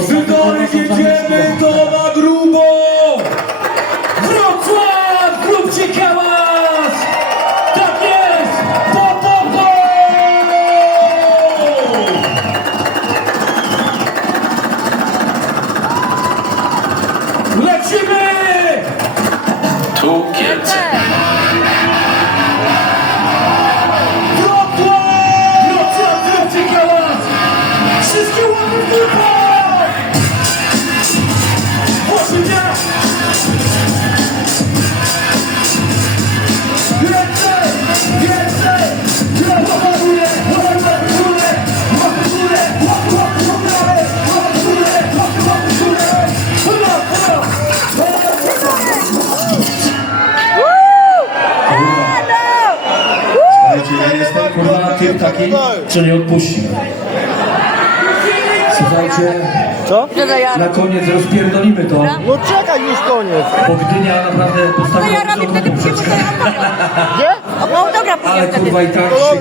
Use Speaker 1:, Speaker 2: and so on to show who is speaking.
Speaker 1: Wydolnie jedziemy, to na grubo! Wrocław, zróbcie hałas! Tak jest! Po, po, po! Lecimy!
Speaker 2: Tu Kielce.
Speaker 1: Wrocław! Wrocław, zróbcie hałas! Wszystkie łapy w górę! Słuchajcie, ja jestem kurwa tym taki, że nie odpuści. Słuchajcie,
Speaker 3: Co?
Speaker 1: na koniec rozpierdolimy to,
Speaker 3: No czekaj już koniec.
Speaker 1: bo Gdynia naprawdę
Speaker 4: To
Speaker 1: postawiła
Speaker 4: ja robię wtedy
Speaker 1: poprzeczkę.
Speaker 4: przyjemność.
Speaker 3: Gdzie?
Speaker 4: No dobra, pójdę
Speaker 1: Ale
Speaker 4: wtedy.
Speaker 1: kurwa i tak
Speaker 3: No
Speaker 1: się